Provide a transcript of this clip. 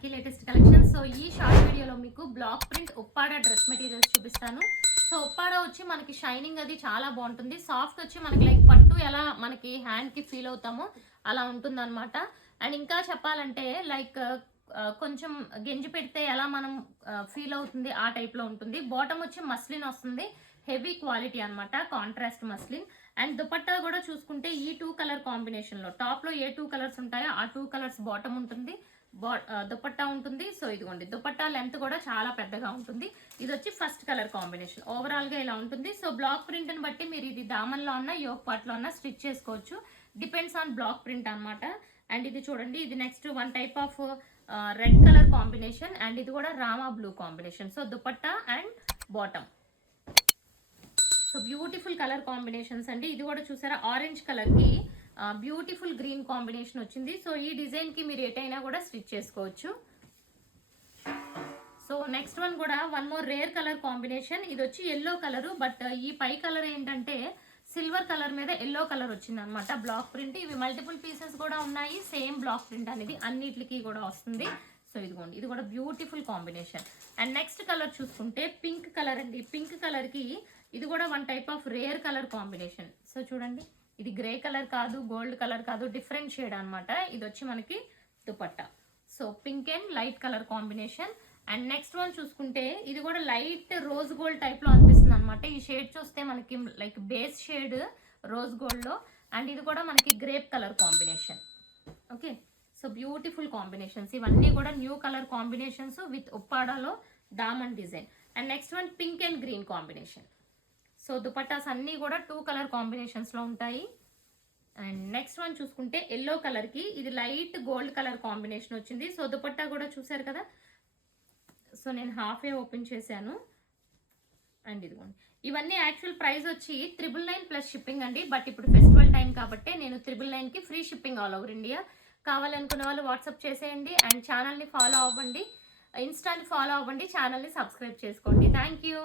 Lucky latest collection. So ఈ short వీడియోలో మీకు black print Uppada dress materials చూపిస్తాను. సో ఉప్పాడ వచ్చి మనకి షైనింగ్ అది చాలా బాగుంటుంది. సాఫ్ట్ వచ్చి మనకి లైక్ పట్టు ఎలా మనకి హ్యాండ్కి ఫీల్ అవుతామో అలా ఉంటుందన్నమాట. అండ్ ఇంకా చెప్పాలంటే లైక్ కొంచెం గెంజి పెడితే ఎలా మనం ఫీల్ అవుతుంది ఆ టైప్లో ఉంటుంది. బాటమ్ వచ్చి మస్లిన్ వస్తుంది, హెవీ క్వాలిటీ అనమాట, కాంట్రాస్ట్ మస్లిన్. అండ్ దుపట్టా కూడా చూసుకుంటే ఈ 2 కలర్ కాంబినేషన్లో టాప్లో ఏ 2 కలర్స్ ఉంటాయో ఆ 2 కలర్స్ బాటమ్ ఉంటుంది, దుపట్టా ఉంటుంది. సో ఇదిగోండి, దుపట్టా లెంత్ కూడా చాలా పెద్దగా ఉంటుంది. ఇది వచ్చి ఫస్ట్ కలర్ కాంబినేషన్. ఓవరాల్గా ఇలా ఉంటుంది. సో బ్లాక్ ప్రింట్ని బట్టి మీరు ఇది దామన్లో ఉన్న యోక్ పార్ట్లో ఉన్న స్టిచ్ చేసుకోవచ్చు. డిపెండ్స్ ఆన్ బ్లాక్ ప్రింట్ అనమాట. అండ్ ఇది చూడండి, ఇది next one type of red colour combination. And ఇది కూడా Rama blue combination. So dupatta and bottom. So beautiful colour combinations అండి. ఇది కూడా చూసారా, ఆరెంజ్ కలర్కి బ్యూటిఫుల్ గ్రీన్ కాంబినేషన్ వచ్చింది. సో ఈ డిజైన్కి మీరు ఎటైనా కూడా స్టిచ్ చేసుకోవచ్చు. సో నెక్స్ట్ వన్ కూడా one more rare colour combination. ఇది వచ్చి ఎల్లో కలరు, బట్ ఈ పై కలర్ ఏంటంటే సిల్వర్ కలర్ మీద ఎల్లో కలర్ వచ్చింది అనమాట. బ్లాక్ ప్రింట్, ఇవి మల్టిపుల్ పీసెస్ కూడా ఉన్నాయి. సేమ్ బ్లాక్ ప్రింట్ అనేది అన్నిటికి కూడా వస్తుంది. సో ఇదిగోండి, ఇది కూడా beautiful combination. And next colour చూసుకుంటే పింక్ కలర్ అండి. పింక్ కలర్కి ఇది కూడా one type of rare colour combination. So చూడండి, ఇది గ్రే కలర్ కాదు, గోల్డ్ కలర్ కాదు, డిఫరెంట్ షేడ్ అనమాట. ఇది వచ్చి మనకి dupatta. So pink and light colour combination. And next one చూసుకుంటే ఇది కూడా లైట్ రోజ్ గోల్డ్ టైప్లో అనిపిస్తుంది అనమాట. ఈ షేడ్ చూస్తే మనకి లైక్ బేస్ షేడ్ రోజ్ గోల్డ్లో. అండ్ ఇది కూడా మనకి grape colour combination. Okay, so beautiful combinations. ఇవన్నీ కూడా న్యూ కలర్ కాంబినేషన్స్ విత్ ఉప్పాడాలో దామన్ design. And next one pink and green combination. So dupattas అన్నీ కూడా 2 కలర్ కాంబినేషన్స్లో ఉంటాయి. అండ్ నెక్స్ట్ వన్ చూసుకుంటే ఎల్లో కలర్కి ఇది లైట్ గోల్డ్ కలర్ కాంబినేషన్ వచ్చింది. సో దుపట్టా కూడా చూసారు కదా. సో నేను హాఫే ఓపెన్ చేశాను. అండ్ ఇదిగోండి, ఇవన్నీ యాక్చువల్ ప్రైస్ వచ్చి 999 ప్లస్ షిప్పింగ్ అండి. బట్ ఇప్పుడు ఫెస్టివల్ టైం కాబట్టి నేను 999కి free shipping all over India. కావాలనుకున్న వాళ్ళు వాట్సాప్ చేసేయండి. అండ్ ఛానల్ని ఫాలో అవ్వండి, ఇన్స్టాని ఫాలో అవ్వండి, ఛానల్ని సబ్స్క్రైబ్ చేసుకోండి. Thank you.